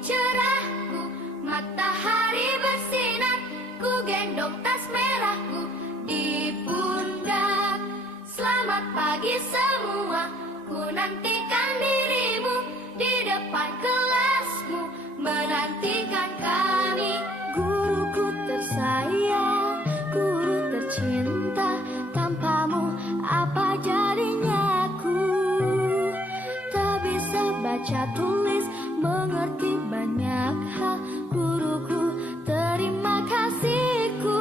cerahku, matahari bersinar, ku gendong tas merahku di pundak. Selamat pagi semua, ku nantikan dirimu di depan kelasmu, menantikan kami. Guruku tersayang, guru tercinta, tanpamu apa jadinya aku? Tak bisa baca tulis, mengerti banyak hal, guruku terima kasihku.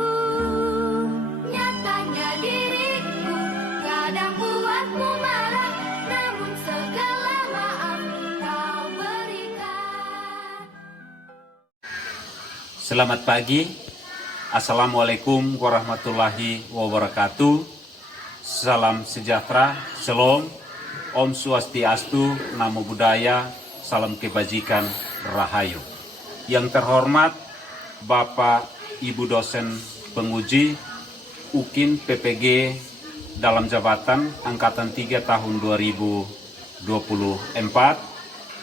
Nyatanya diriku kadang buatmu marah, namun segala maaf kau berikan. Selamat pagi, Assalamualaikum warahmatullahi wabarakatuh. Salam sejahtera, Shalom, Om Swastiastu, Namo Buddhaya, Salam Kebajikan, Rahayu. Yang terhormat Bapak Ibu dosen penguji UKIN PPG dalam jabatan Angkatan 3 tahun 2024.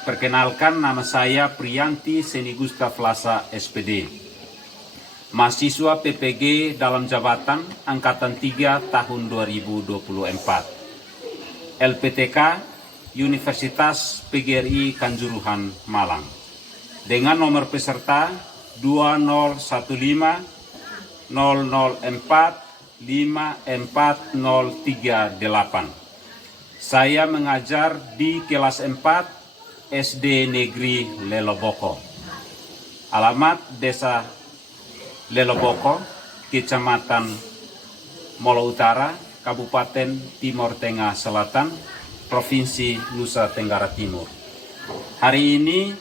Perkenalkan, nama saya Priyanti Seni Gustav Lasa SPD, mahasiswa PPG dalam jabatan Angkatan 3 tahun 2024, LPTK Universitas PGRI Kanjuruhan Malang, dengan nomor peserta 2015 004 54038. Saya mengajar di kelas 4 SD Negeri Leloboko. Alamat Desa Leloboko, Kecamatan Molo Utara, Kabupaten Timur Tengah Selatan, Provinsi Nusa Tenggara Timur. Hari ini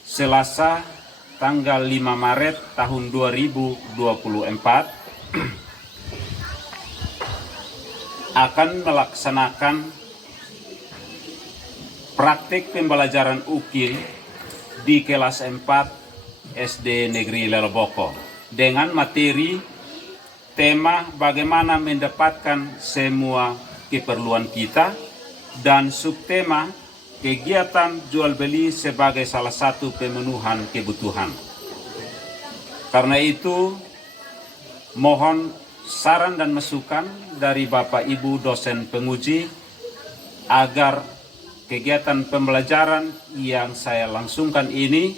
Selasa tanggal 5 Maret tahun 2024 akan melaksanakan praktik pembelajaran UKIN di kelas 4 SD Negeri Leloboko dengan materi tema bagaimana mendapatkan semua keperluan kita dan subtema kegiatan jual beli sebagai salah satu pemenuhan kebutuhan. Karena itu, mohon saran dan masukan dari Bapak Ibu dosen penguji agar kegiatan pembelajaran yang saya langsungkan ini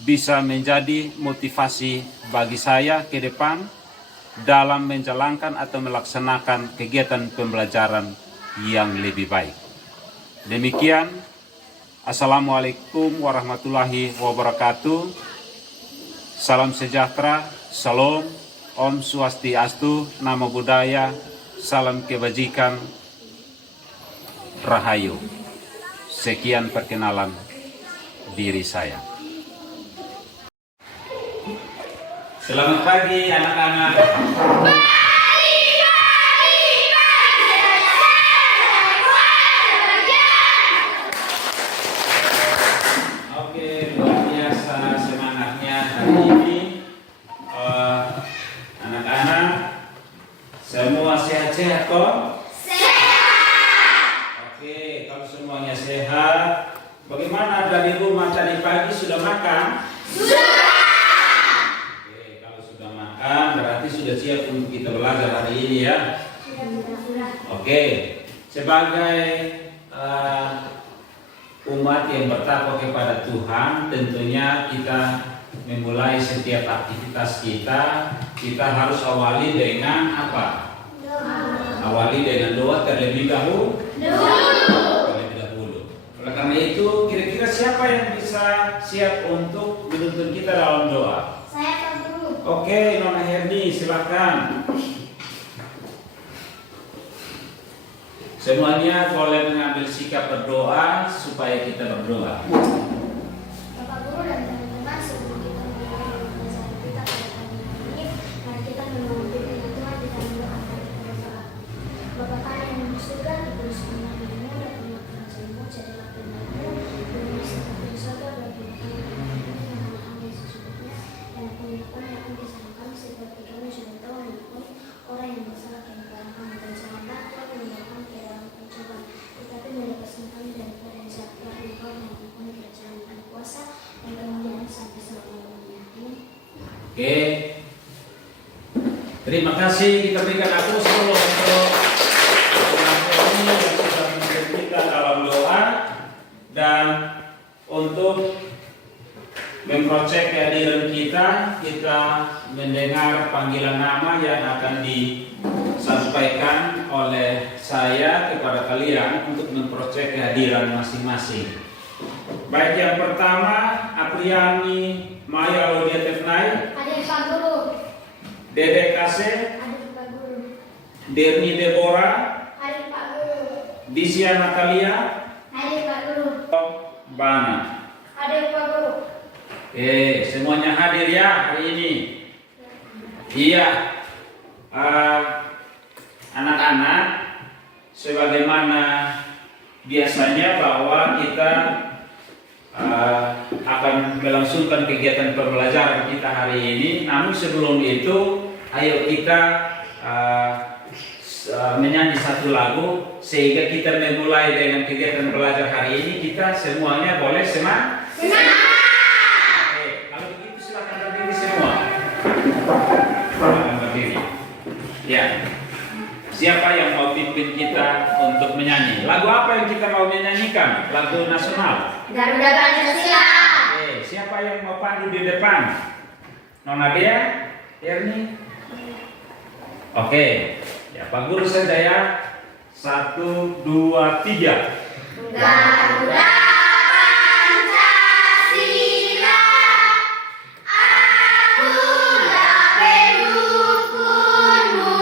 bisa menjadi motivasi bagi saya ke depan dalam menjalankan atau melaksanakan kegiatan pembelajaran yang lebih baik. Demikian, Assalamualaikum warahmatullahi wabarakatuh. Salam sejahtera, Shalom, Om Swastiastu, Namo Buddhaya, Salam Kebajikan, Rahayu. Sekian perkenalan diri saya. Selamat pagi anak-anak. Oke, luar biasa semangatnya hari ini. Anak-anak semua sehat-sehat kok? Kalau semuanya sehat, bagaimana dari rumah tadi pagi sudah makan? Sudah. Oke, kalau sudah makan berarti sudah siap untuk kita belajar hari ini ya. Oke, sebagai umat yang bertakwa kepada Tuhan, tentunya kita memulai setiap aktivitas kita harus awali dengan apa? Awali dengan doa terlebih dahulu. Oleh karena itu, kira-kira siapa yang bisa siap untuk menuntun kita dalam doa? Saya Pak Guru. Oke, Nona Herni, silakan. Semuanya boleh mengambil sikap berdoa supaya kita berdoa. Bapak Guru dan teman-teman, sebelum kita memulai pembahasan kita pada pagi ini, mari kita memohon dengan Tuhan kita mendoakan kepada doa. Bapa kami yang di surga, dikuduskan namamu, datanglah kerajaanmu, jadilah kehendakmu, bumi seperti di surga, bagi kami yang kami sesungguhnya, dan ampunilah yang kami kesalahan kami, seperti kami sudah tahu mengampuni orang yang bersalah kepada kami, dan janganlah Tuhan menyerahkan ke dalam pencobaan, tetapi melepaskan kami daripada yang jahat, Engkau yang mempunyai kerajaan dan kuasa dan Oke. Terima kasih, kita berikan aplaus dulu untuk ini yang sudah memimpin kita dalam doa dan untuk memproses kehadiran kita mendengar panggilan nama yang akan disampaikan oleh saya kepada kalian untuk memproses kehadiran masing-masing. Baik, yang pertama Apriani Maya Laudia Tefnai, Hadir Pak Guru. Dedek Kase, Hadir Pak Guru. Derni Deborah, Hadir Pak Guru. Disia Natalia, Hadir Pak Guru. Bana. Hadir Pak Guru. Oke, semuanya hadir ya hari ini. Iya, anak-anak, sebagaimana biasanya bahwa kita akan melangsungkan kegiatan pembelajaran kita hari ini. Namun sebelum itu, ayo kita menyanyi satu lagu sehingga kita memulai dengan kegiatan belajar hari ini. Kita semuanya boleh semangat. Oke, kalau begitu silakan berdiri semua. Silakan berdiri. Ya. Siapa yang mau pimpin kita untuk menyanyi? Lagu apa yang kita mau menyanyikan? Lagu nasional. Garuda Pancasila. Oke, siapa yang mau pandu di depan? Nona Dea, Erni. Oke, ya Pak Guru sedaya. 1, 2, 3. Garuda Pancasila, akulah pendukungmu,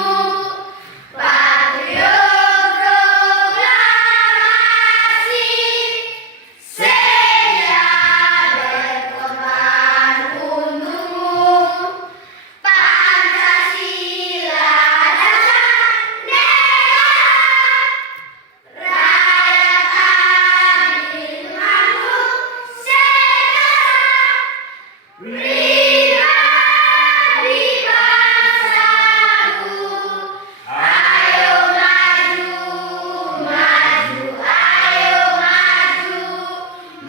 patriot proklamasi, sedia berkorban untukmu, Pancasila dan rakyat adil makmur sejahtera, pribadi bangsaku, ayo maju, maju, ayo maju,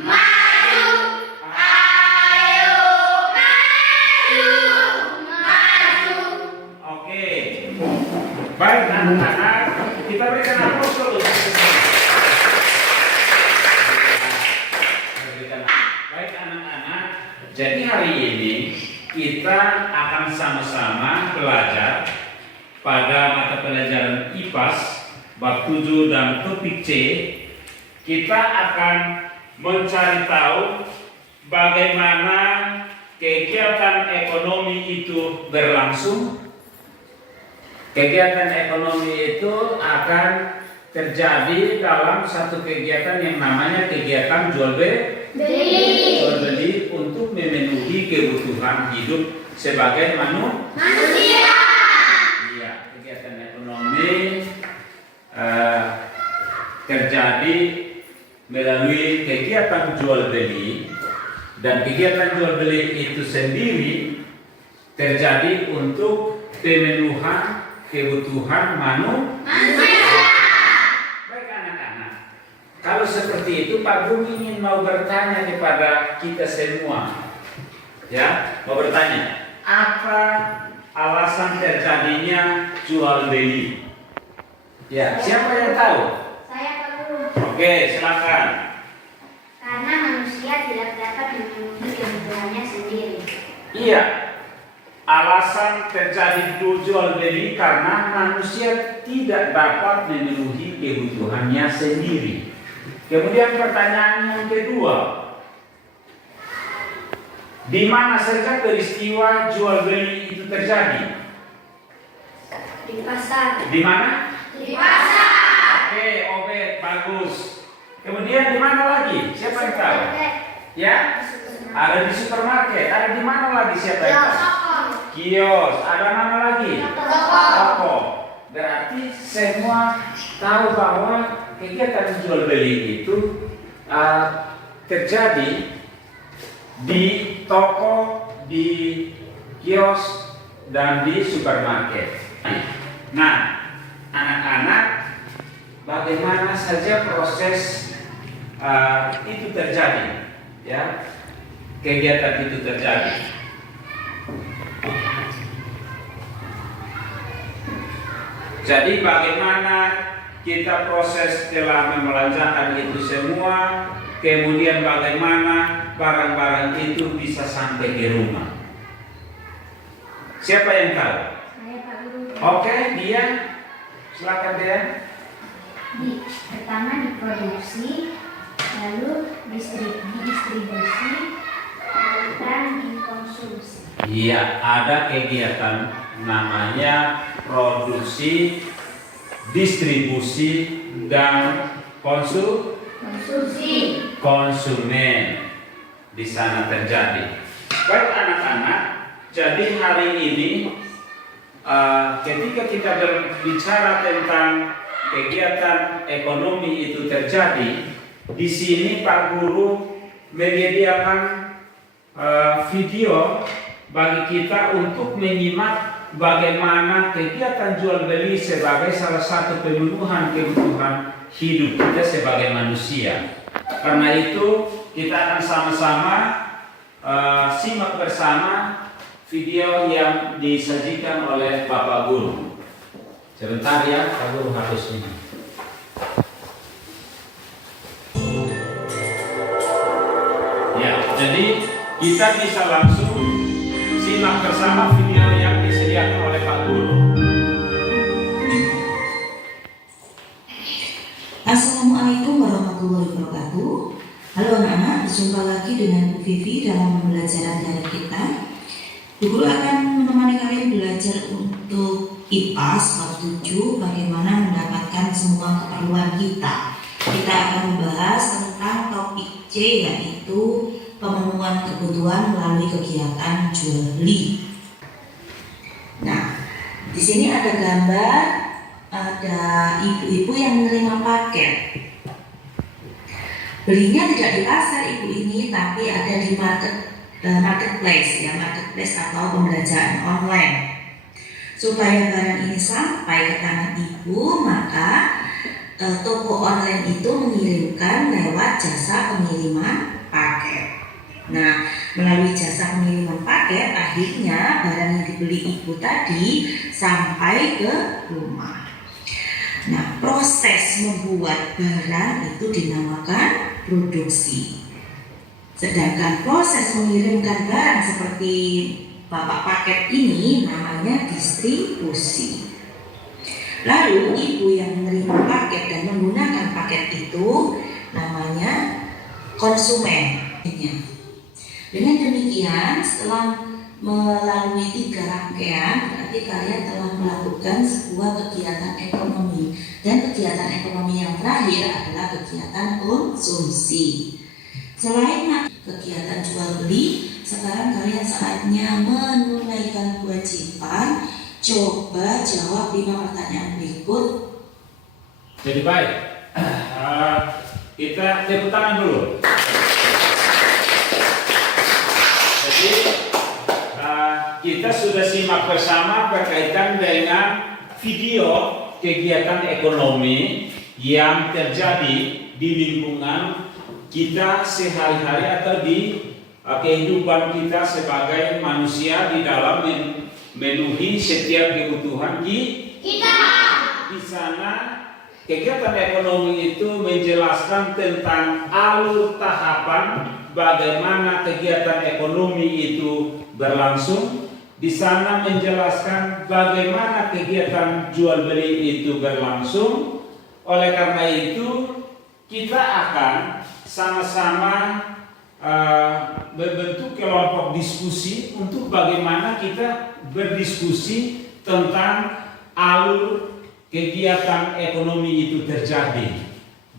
maju, ayo maju, maju. Oke. Baik anak-anak, kita berikan aplaus dulu. Baik anak-anak, jadi hari ini kita akan sama-sama belajar pada mata pelajaran IPAS bab 7 dan topik C. Kita akan mencari tahu bagaimana kegiatan ekonomi itu berlangsung. Kegiatan ekonomi itu akan terjadi dalam satu kegiatan yang namanya kegiatan jual beli untuk memenuhi kebutuhan hidup sebagai manusia. Iya, kegiatan ekonomi terjadi melalui kegiatan jual beli, dan kegiatan jual beli itu sendiri terjadi untuk pemenuhan kebutuhan manusia. Baik anak-anak, kalau seperti itu Pak Guru ingin mau bertanya kepada kita semua, ya, mau bertanya, apa alasan terjadinya jual beli? Ya, siapa yang tahu? Saya Pak Guru. Oke, silakan. Karena manusia tidak dapat memenuhi kebutuhannya sendiri. Iya, alasan terjadi jual beli karena manusia tidak dapat memenuhi kebutuhannya sendiri. Kemudian pertanyaan yang kedua, di mana saja peristiwa jual beli itu terjadi? Di pasar. Di mana? Di pasar. Oke, Obed, bagus. Kemudian di mana lagi? Siapa yang tahu? Ya, ada di supermarket. Ada di mana lagi? Siapa yang tahu? Kios. Ada mana lagi? Toko. Berarti semua tahu bahwa kegiatan jual beli itu terjadi di toko, di kios, dan di supermarket. Nah, anak-anak, bagaimana saja proses itu terjadi, ya, kegiatan itu terjadi. Jadi bagaimana kita proses telah membelanjakan itu semua, kemudian bagaimana barang-barang itu bisa sampai ke rumah. Siapa yang tahu? Saya Pak Guru. Oke, dia. Silakan dia. Pertama diproduksi, lalu didistribusi, dan dikonsumsi. Iya, ada kegiatan namanya produksi, distribusi, dan Konsumsi. konsumen di sana terjadi. Baik anak-anak, jadi hari ini ketika kita berbicara tentang kegiatan ekonomi itu terjadi, di sini Pak Guru menyediakan video bagi kita untuk menyimak bagaimana kegiatan jual beli sebagai salah satu pemenuhan kebutuhan hidup kita sebagai manusia. Karena itu kita akan sama-sama simak bersama video yang disajikan oleh Bapak Guru. Sebentar ya, Pak Guru harus ini. Ya, jadi kita bisa langsung simak bersama video yang disediakan oleh Pak Guru. Assalamualaikum warahmatullahi wabarakatuh. Halo anak-anak, berjumpa lagi dengan Bu Vivi dalam pembelajaran daring kita. Bu Guru akan menemani kalian belajar untuk IPA bab 7, bagaimana mendapatkan semua keperluan kita. Kita akan membahas tentang topik C, yaitu pemenuhan kebutuhan melalui kegiatan jual beli. Nah, di sini ada gambar, ada ibu-ibu yang menerima paket. Belinya tidak di pasar ibu ini, tapi ada di marketplace, ya, marketplace atau pembelanjaan online. Supaya barang ini sampai ke tangan ibu, maka toko online itu mengirimkan lewat jasa pengiriman paket. Nah, melalui jasa pengiriman paket, akhirnya barang yang dibeli ibu tadi sampai ke rumah. Nah, proses membuat barang itu dinamakan produksi. Sedangkan proses mengirimkan barang seperti bapak paket ini namanya distribusi. Lalu ibu yang menerima paket dan menggunakan paket itu namanya konsumen. Dengan demikian, setelah melalui 3 rangkaian, berarti kalian telah melakukan sebuah kegiatan ekonomi. Dan kegiatan ekonomi yang terakhir adalah kegiatan konsumsi. Selain kegiatan jual beli, sekarang kalian saatnya menunaikan kewajiban. Coba jawab 5 pertanyaan berikut. Jadi baik, kita tepuk tangan dulu. Jadi kita sudah simak bersama berkaitan dengan video kegiatan ekonomi yang terjadi di lingkungan kita sehari-hari atau di kehidupan kita sebagai manusia di dalam memenuhi setiap kebutuhan kita. Di sana kegiatan ekonomi itu menjelaskan tentang alur tahapan bagaimana kegiatan ekonomi itu berlangsung. Di sana menjelaskan bagaimana kegiatan jual beli itu berlangsung. Oleh karena itu kita akan sama-sama membentuk kelompok diskusi untuk bagaimana kita berdiskusi tentang alur kegiatan ekonomi itu terjadi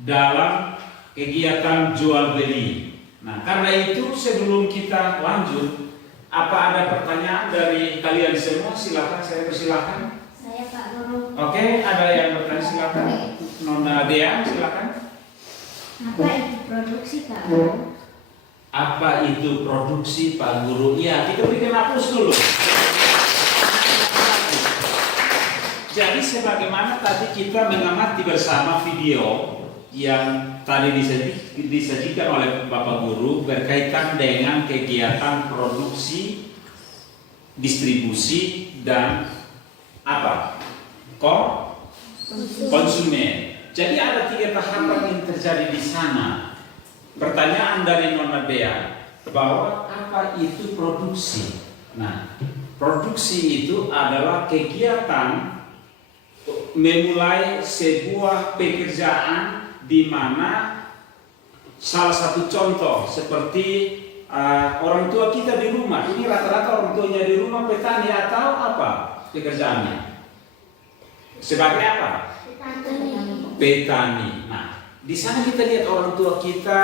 dalam kegiatan jual beli. Nah, karena itu sebelum kita lanjut, apa ada pertanyaan dari kalian semua? Silakan, saya persilakan. Saya Pak Guru. Oke, ada yang bertanya, silakan. Nona Dea, silakan. Apa itu produksi Pak Guru? Apa itu produksi Pak Guru? Ya, kita berikan hapus dulu. Jadi sebagaimana tadi kita mengamati bersama video yang tadi disajikan oleh Bapak Guru berkaitan dengan kegiatan produksi, distribusi, dan apa? konsumen. Jadi ada 3 tahapan yang terjadi di sana. Pertanyaan dari Nona Dea bahwa apa itu produksi? Nah, produksi itu adalah kegiatan memulai sebuah pekerjaan di mana salah satu contoh seperti orang tua kita di rumah. Ini rata-rata orang tuanya di rumah petani atau apa pekerjaannya? Sebagai apa? Petani. Nah, di sana kita lihat orang tua kita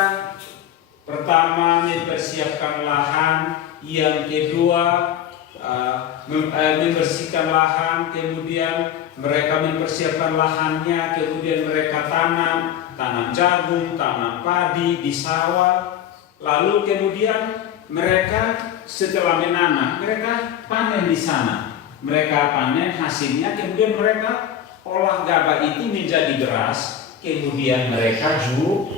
pertama mempersiapkan lahan, yang kedua membersihkan lahan, kemudian mereka mempersiapkan lahannya, kemudian mereka tanam jagung, tanam padi di sawah, lalu kemudian mereka setelah menanam, mereka panen di sana, mereka panen hasilnya, kemudian mereka olah gabah itu menjadi beras, kemudian mereka jual.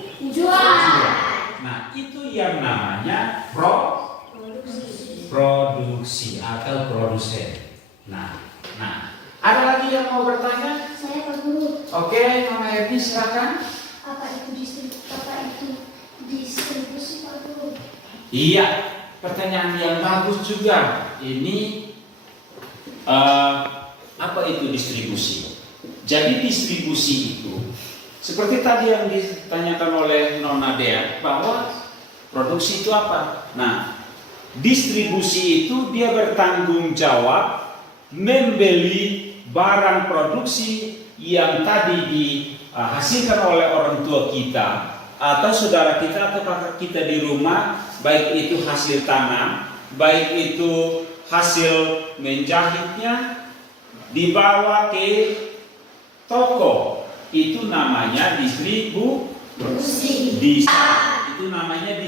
Nah, itu yang namanya produksi atau produsen. Nah, ada lagi yang mau bertanya? Saya Pak Guru. Oke, Mama Erni silakan. Apa itu distribusi Pak Guru? Iya, pertanyaan yang bagus juga. Ini apa itu distribusi? Jadi distribusi itu seperti tadi yang ditanyakan oleh Nona Dea bahwa produksi itu apa? Nah, distribusi itu dia bertanggung jawab membeli barang produksi yang tadi dihasilkan oleh orang tua kita atau saudara kita atau kakak kita di rumah, baik itu hasil tanam, baik itu hasil menjahitnya, dibawa ke toko. Itu namanya distribusi. Itu namanya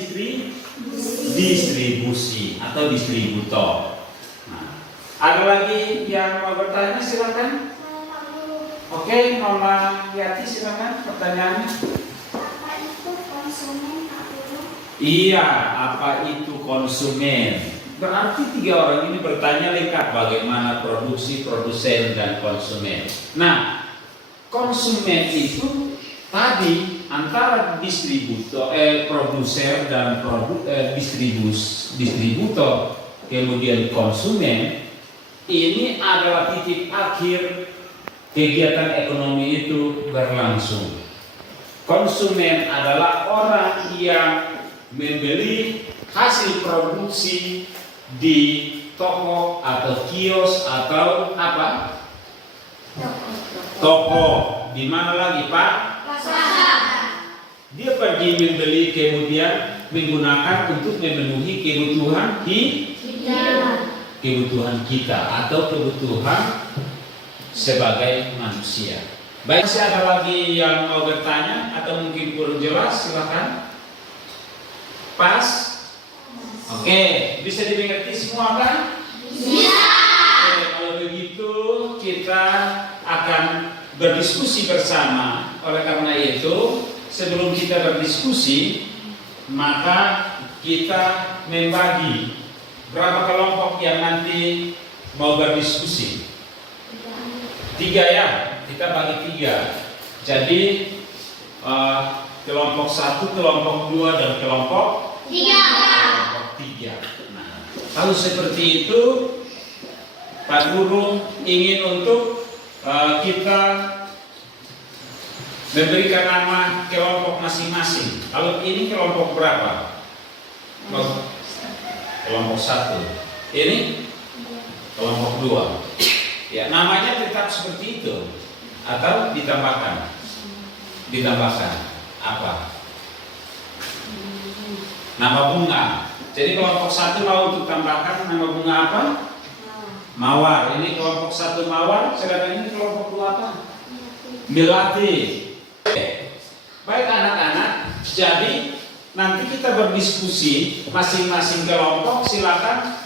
distribusi atau distributor. Nah, ada lagi yang mau bertanya silakan. Saya Pak Guru. Oke, Nona Yati silakan pertanyaannya. Apa itu konsumen Pak Guru? Iya, apa itu konsumen? Berarti 3 orang ini bertanya lengkap bagaimana produksi, produsen, dan konsumen. Nah, konsumen itu tadi antara produser dan distributor, kemudian konsumen, ini adalah titik akhir kegiatan ekonomi itu berlangsung. Konsumen adalah orang yang membeli hasil produksi di toko atau kios atau apa? Toko. Di mana lagi, Pak? Pasar. Dia pergi membeli kemudian menggunakan untuk memenuhi kebutuhan kita atau kebutuhan sebagai manusia. Baik, masih ada lagi yang mau bertanya atau mungkin kurang jelas, silakan. Pas? Oke, bisa dimengerti semua kan? Bisa. Oke, kalau begitu kita akan berdiskusi bersama. Oleh karena itu, sebelum kita berdiskusi, maka kita membagi berapa kelompok yang nanti mau berdiskusi. 3 ya, kita bagi 3. Jadi kelompok 1, kelompok 2, dan kelompok 3. Nah, kalau seperti itu, Pak Guru ingin untuk kita memberikan nama kelompok masing-masing. Kalau ini kelompok berapa? Kelompok 1. Ini kelompok 2. Ya, namanya tetap seperti itu atau ditambahkan? Ditambahkan apa? Nama bunga. Jadi kelompok 1 mau untuk tambahkan nama bunga apa? Mawar. Ini kelompok 1 mawar, sedangkan ini kelompok 2 apa? Melati. Baik anak-anak, jadi nanti kita berdiskusi masing-masing kelompok, silakan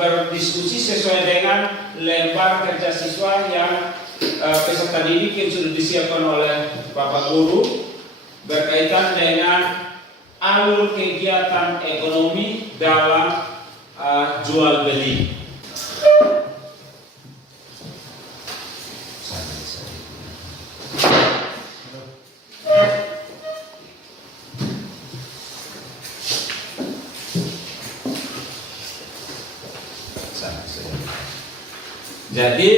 berdiskusi sesuai dengan lembar kerja siswa yang peserta didik yang sudah disiapkan oleh Bapak Guru berkaitan dengan alur kegiatan ekonomi dalam jual beli. Jadi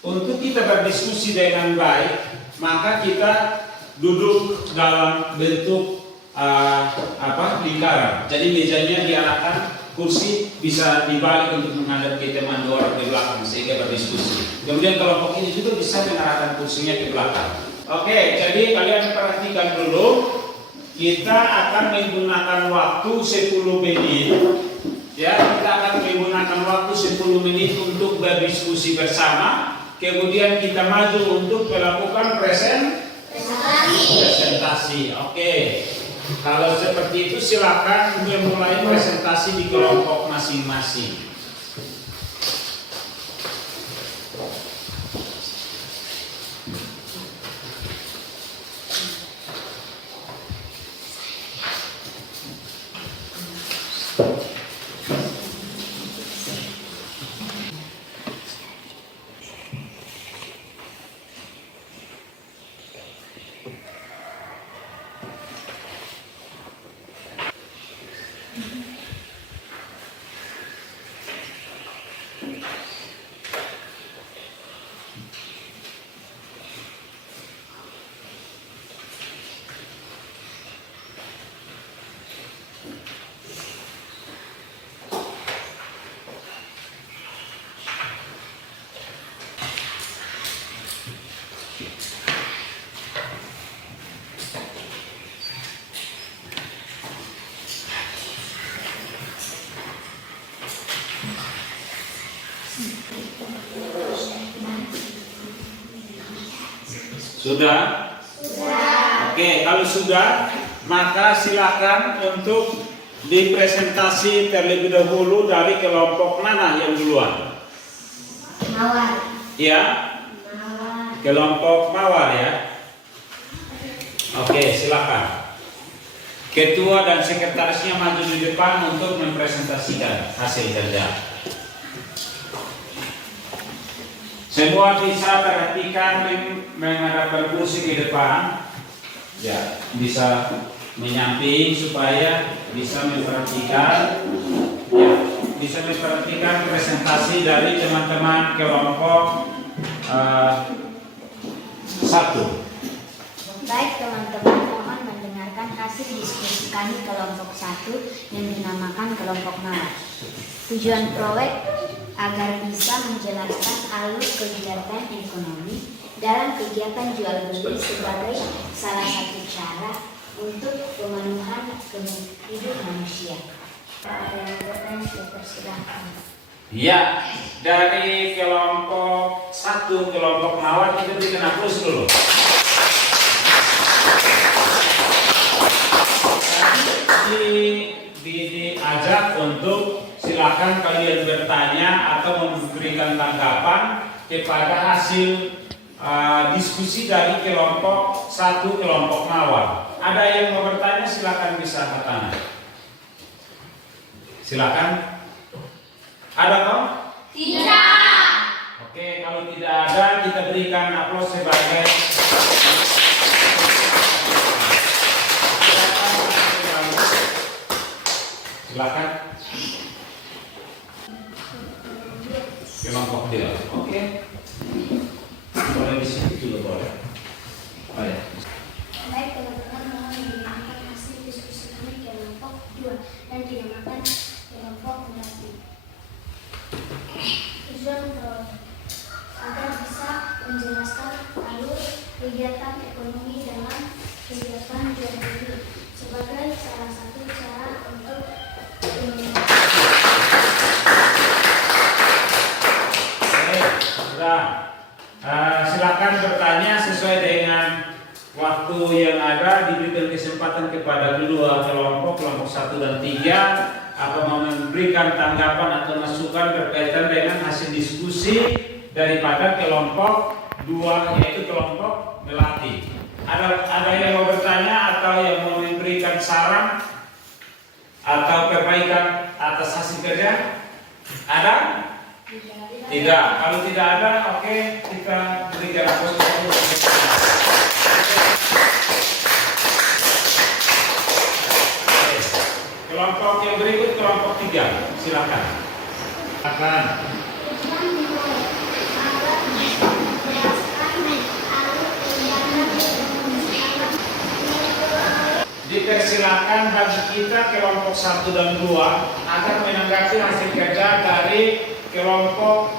untuk kita berdiskusi dengan baik, maka kita duduk dalam bentuk lingkaran. Jadi mejanya diarahkan, kursi bisa dibalik untuk menghadap ke teman dua orang di belakang sehingga berdiskusi. Kemudian kelompok ini juga bisa mengarahkan kursinya ke belakang. Oke, jadi kalian perhatikan dulu. Kita akan menggunakan waktu 10 menit. Ya, kita akan menggunakan waktu 10 menit untuk berdiskusi bersama. Kemudian kita maju untuk melakukan presentasi. Oke. Kalau seperti itu silakan memulai presentasi di kelompok masing-masing. Sudah? Sudah. Oke, kalau sudah, maka silakan untuk dipresentasi terlebih dahulu dari kelompok mana yang duluan? Mawar. Ya? Mawar. Kelompok Mawar ya? Oke, silakan. Ketua dan sekretarisnya maju di depan untuk mempresentasikan hasil kerja. Semua bisa perhatikan menghadapkan kursi ke depan, ya bisa menyamping supaya bisa memperhatikan, ya bisa memperhatikan presentasi dari teman-teman kelompok 1. Baik teman-teman, mohon mendengarkan hasil diskusi kami kelompok 1 yang dinamakan kelompok Mawar. Tujuan proyek agar bisa menjelaskan alur kegiatan ekonomi dalam kegiatan jual beli sebagai salah satu cara untuk pemenuhan kebutuhan hidup manusia. Ada yang bertanya, silakan. Ya, dari kelompok 1, kelompok Mawar, kita berikan aplaus dulu. Diajak untuk silakan kalian bertanya atau memberikan tanggapan kepada hasil diskusi dari kelompok 1, kelompok Mawar. Ada yang mau bertanya, silakan bisa angkat tangan. Silakan. Ada toh? Tidak. Oke, kalau tidak ada, kita berikan aplaus sebagai silakan. Kelompok dia. Oke. Boleh di sini juga boleh. Oh ya. Baik teman-teman, mohon mendengarkan hasil diskusi kami kelompok 2 yang dinamakan kelompok Melati. Tujuan proyek agar bisa menjelaskan alur kegiatan ekonomi dalam kegiatan jual beli sebagai salah satu cara untuk silakan bertanya sesuai dengan waktu yang ada. Diberikan kesempatan kepada kedua kelompok 1 dan 3 apa mau memberikan tanggapan atau masukan berkaitan dengan hasil diskusi daripada kelompok 2, yaitu kelompok Melati. Ada yang mau bertanya atau yang mau memberikan saran atau perbaikan atas hasil kerja? Ada? Tidak. Kalau tidak ada, oke, kita berikan aplaus dulu. Kelompok yang berikut, kelompok 3, silakan. Silakan. dipersilakan bagi kita kelompok 1 dan 2 agar menanggapi hasil kerja dari kelompok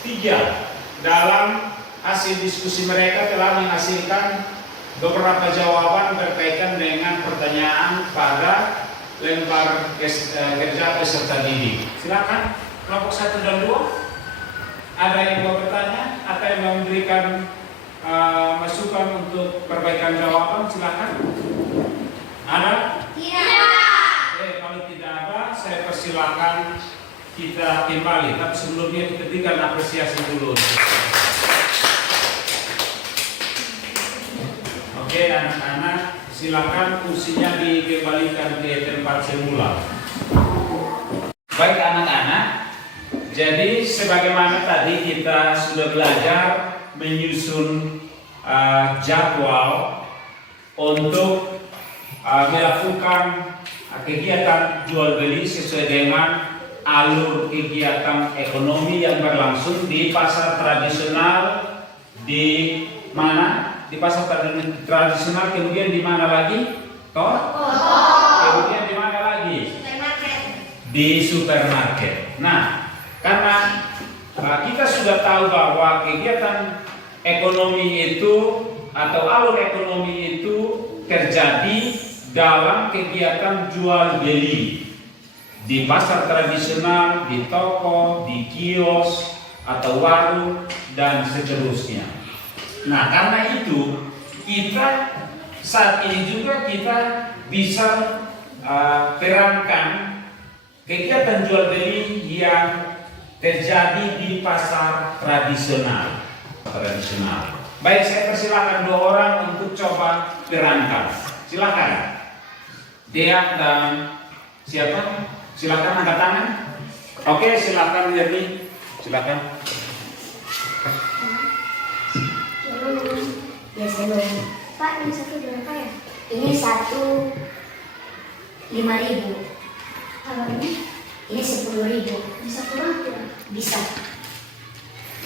3. Dalam hasil diskusi mereka telah menghasilkan beberapa jawaban berkaitan dengan pertanyaan pada lembar kerja peserta didik. Silakan kelompok 1 dan 2. Ada yang mau bertanya atau yang mau memberikan masukan untuk perbaikan jawaban, silakan. Ada? Tidak. Kalau tidak ada, saya persilakan kita kembali. Tapi sebelumnya kita berikan apresiasi dulu. Oke, anak-anak, silakan kursinya dikembalikan ke tempat semula. Baik anak-anak, jadi sebagaimana tadi kita sudah belajar menyusun jadwal untuk melakukan kegiatan jual beli sesuai dengan alur kegiatan ekonomi yang berlangsung di pasar tradisional di mana? Di pasar tradisional, kemudian di mana lagi? Kemudian di mana lagi? Di supermarket. Nah, karena kita sudah tahu bahwa kegiatan ekonomi itu atau alur ekonomi itu terjadi dalam kegiatan jual beli di pasar tradisional, di toko, di kios atau warung dan seterusnya. Nah, karena itu kita saat ini juga kita bisa perankan kegiatan jual beli yang terjadi di pasar tradisional. Baik, saya persilakan 2 orang untuk coba perankan. Silakan. Dea dan siapa? Silakan angkat tangan. Oke, silakan Yerni. Silakan. Yes, hello. Pak, ini satu berapa ya? Ini 1 5.000. Kalau ini 10.000. Bisa kurang tidak? Bisa.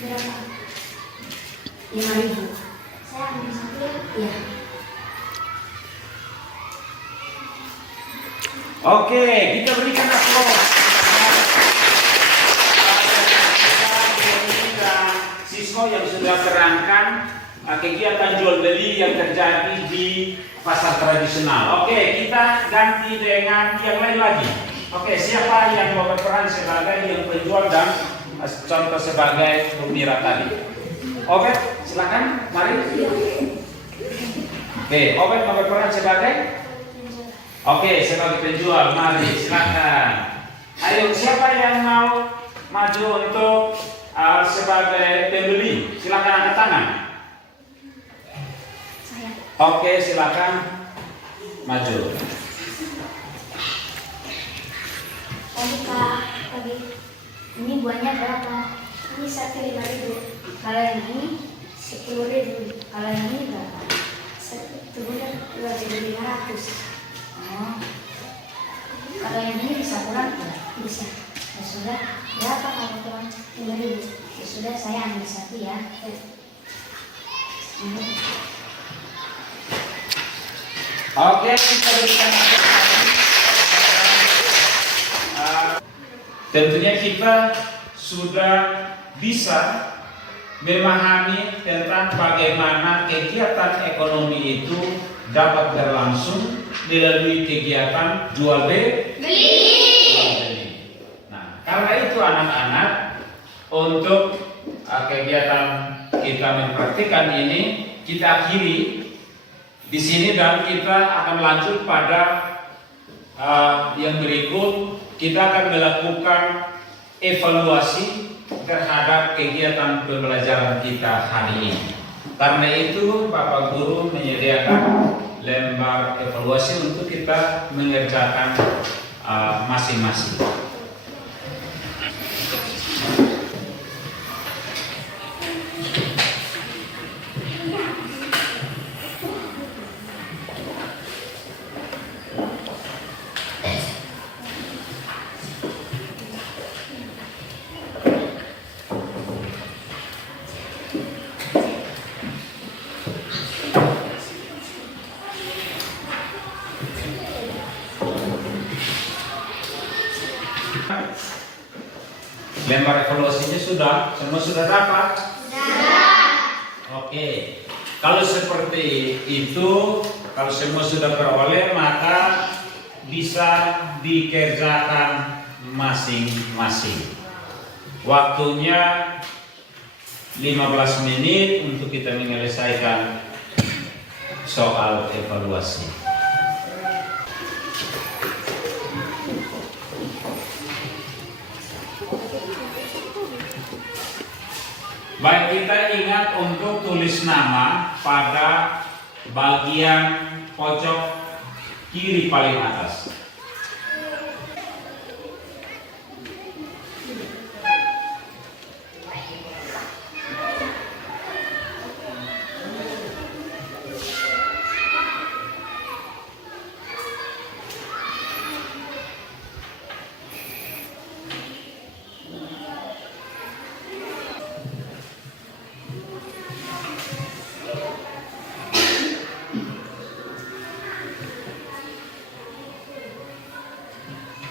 Berapa? 5.000. Saya ambil satu ya? Iya. Oke, kita berikan aplaus. Siswa yang sudah terangkan kegiatan jual beli yang terjadi di pasar tradisional. Oke, kita ganti dengan yang lain lagi. Oke, siapa yang mau berperan sebagai yang penjual dan contoh sebagai pemira tadi? Obed, silakan, mari. Oke, Obed mau berperan sebagai? Oke, sebagai penjual, mari silakan. Ayo, siapa yang mau maju untuk sebagai pembeli? Silakan angkat tangan. Saya. Oke, silakan maju. Tadi Kak, tadi ini buahnya berapa? Ini 1 5.000. Kalau yang ini 10.000. Kalau yang ini berapa? Itu udah 2.500. Oh. Kalau yang ini bisa kurang tidak? Bisa. Ya sudah. Berapa kalau kurang? 5.000. Ya sudah, saya ambil 1 ya. Oke, kita berikan tentunya kita sudah bisa memahami tentang bagaimana kegiatan ekonomi itu dapat berlangsung melalui kegiatan jual beli. Nah, karena itu anak-anak, untuk kegiatan kita mempraktikkan ini kita akhiri di sini dan kita akan lanjut pada yang berikut. Kita akan melakukan evaluasi terhadap kegiatan pembelajaran kita hari ini. Karena itu Bapak Guru menyediakan lembar evaluasi untuk kita mengerjakan masing-masing. Lembar evaluasinya sudah? Semua sudah dapat? Oke. Kalau seperti itu, kalau semua sudah peroleh, maka bisa dikerjakan masing-masing. Waktunya 15 menit untuk kita menyelesaikan soal evaluasi. Baik, kita ingat untuk tulis nama pada bagian pojok kiri paling atas.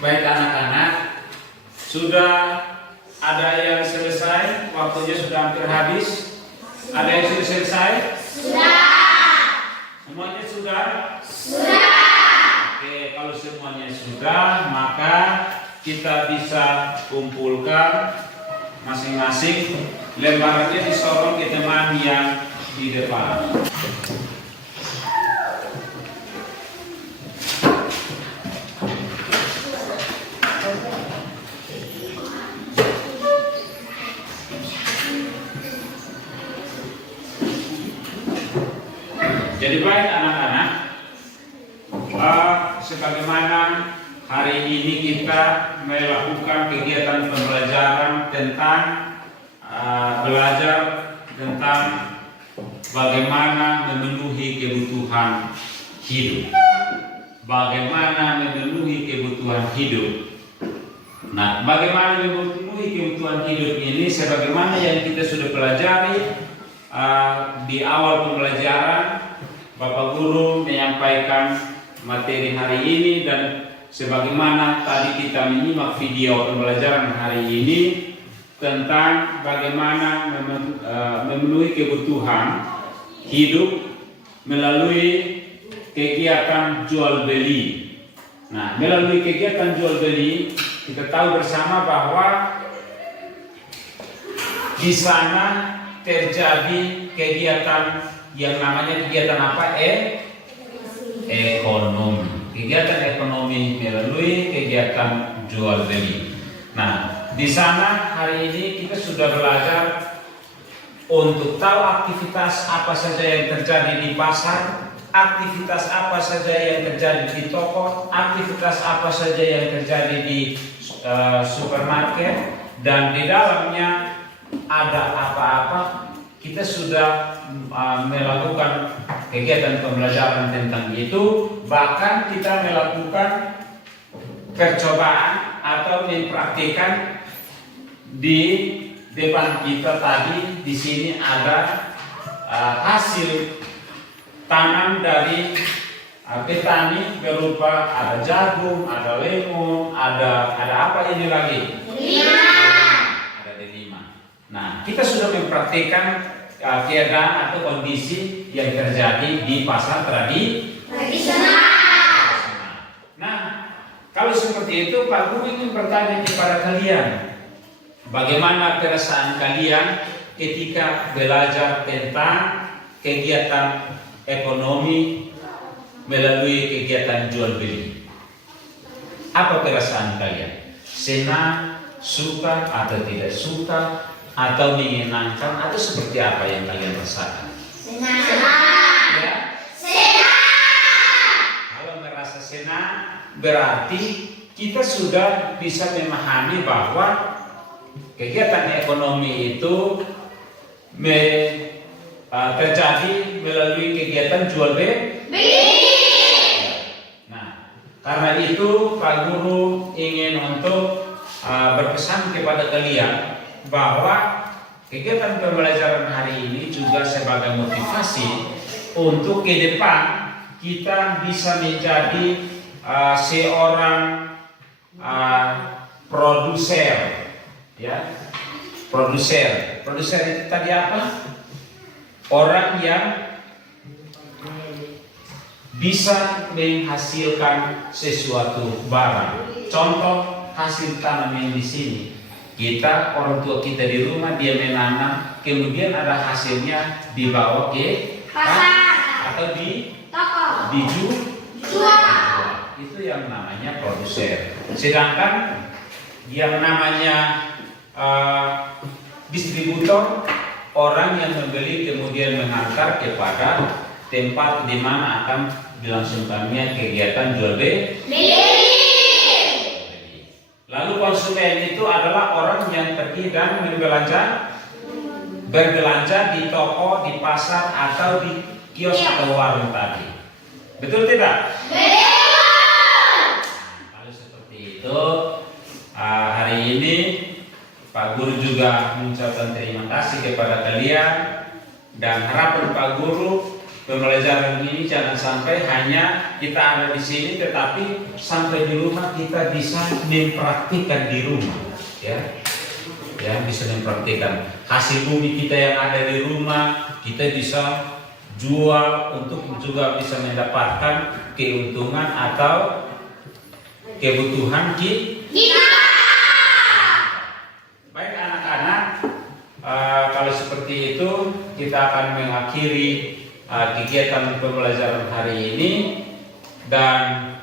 Baik anak-anak, sudah ada yang selesai? Waktunya sudah hampir habis. Ada yang sudah selesai? Sudah. Semuanya sudah? Sudah. Oke, kalau semuanya sudah, maka kita bisa kumpulkan masing-masing. Lembarannya disorong ke teman yang di depan. Jadi baik anak-anak, sebagaimana hari ini kita melakukan kegiatan pembelajaran tentang belajar tentang bagaimana memenuhi kebutuhan hidup. Bagaimana memenuhi kebutuhan hidup. Nah, bagaimana memenuhi kebutuhan hidup ini sebagaimana yang kita sudah pelajari di awal pembelajaran. Bapak Guru menyampaikan materi hari ini dan sebagaimana tadi kita menyimak video pembelajaran hari ini tentang bagaimana memenuhi kebutuhan hidup melalui kegiatan jual beli. Nah, melalui kegiatan jual beli kita tahu bersama bahwa di sana terjadi kegiatan yang namanya kegiatan apa? Ekonomi. Kegiatan ekonomi melalui kegiatan jual beli. Nah, di sana hari ini kita sudah belajar untuk tahu aktivitas apa saja yang terjadi di pasar, aktivitas apa saja yang terjadi di toko, aktivitas apa saja yang terjadi di supermarket, dan di dalamnya ada apa-apa. Kita sudah melakukan kegiatan pembelajaran tentang itu, bahkan kita melakukan percobaan atau mempraktikkan di depan kita tadi. Di sini ada hasil tanam dari petani berupa ada jagung, ada lemon, ada apa ini lagi? Ada delima. Nah, kita sudah mempraktikkan keadaan atau kondisi yang terjadi di pasar tradisional. Nah, kalau seperti itu, Pak Guru ingin bertanya kepada kalian, bagaimana perasaan kalian ketika belajar tentang kegiatan ekonomi melalui kegiatan jual beli? Apa perasaan kalian? Senang, suka atau tidak suka, atau menyenangkan, atau seperti apa yang kalian rasakan? Senang. Ya? Senang. Kalau merasa senang, berarti kita sudah bisa memahami bahwa kegiatan ekonomi itu terjadi melalui kegiatan jual beli. Nah, karena itu Pak Guru ingin untuk berpesan kepada kalian bahwa kegiatan pembelajaran hari ini juga sebagai motivasi untuk ke depan kita bisa menjadi seorang produser, ya. Produser itu tadi apa? Orang yang bisa menghasilkan sesuatu barang. Contoh hasil tanam yang di sini. Kita, orang tua kita di rumah, dia menanam, kemudian ada hasilnya dibawa ke Pasar. atau Toko. dijual. Itu yang namanya produser. Sedangkan yang namanya distributor, orang yang membeli kemudian mengantar kepada tempat di mana akan dilangsungkannya kegiatan jual beli. Lalu konsumen itu adalah orang yang pergi dan berbelanja di toko, di pasar, atau di kios atau warung tadi. Betul tidak? Kalau seperti itu, hari ini Pak Guru juga mengucapkan terima kasih kepada kalian, dan harapan Pak Guru pembelajaran ini jangan sampai hanya kita ada di sini, tetapi sampai di rumah kita bisa mempraktikkan di rumah, ya, bisa mempraktikkan hasil bumi kita yang ada di rumah, kita bisa jual untuk juga bisa mendapatkan keuntungan atau kebutuhan kita. Baik anak-anak, kalau seperti itu kita akan mengakhiri kegiatan pembelajaran hari ini, dan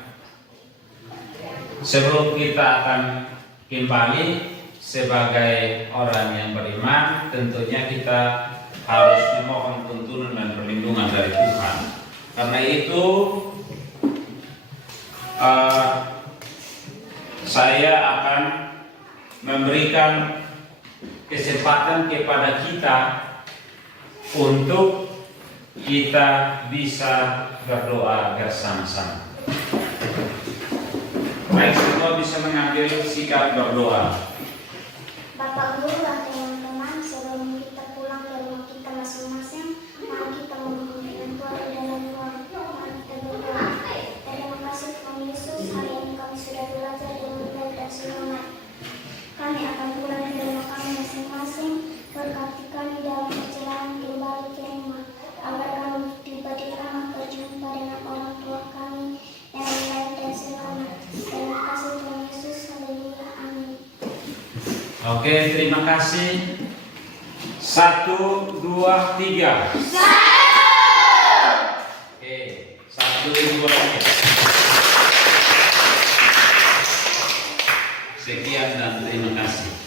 sebelum kita akan kembali sebagai orang yang beriman, tentunya kita harus memohon tuntunan dan perlindungan dari Tuhan. Karena itu saya akan memberikan kesempatan kepada kita untuk kita bisa berdoa bersama-sama. Baik, semua bisa mengambil sikap berdoa. Bapak Guru dan teman-teman, sebelum kita pulang ke rumah kita masing-masing, mari kita memohon Tuhan di dalam ruang Tuhan kita berdoa. Terima kasih Tuhan Yesus, hari ini kami sudah belajar dengan baik dan semangat. Kami akan pulang ke rumah kami masing-masing, berkati kami dalam perjalanan kembali ke rumah, agar kami tiba di rumah berjumpa dengan orang tua kami yang baik dan selamat. Terima kasih Tuhan Yesus, haleluya, amin. Oke, terima kasih. 1, 2, 3. Oke, 1, 2, 3. Sekian dan terima kasih.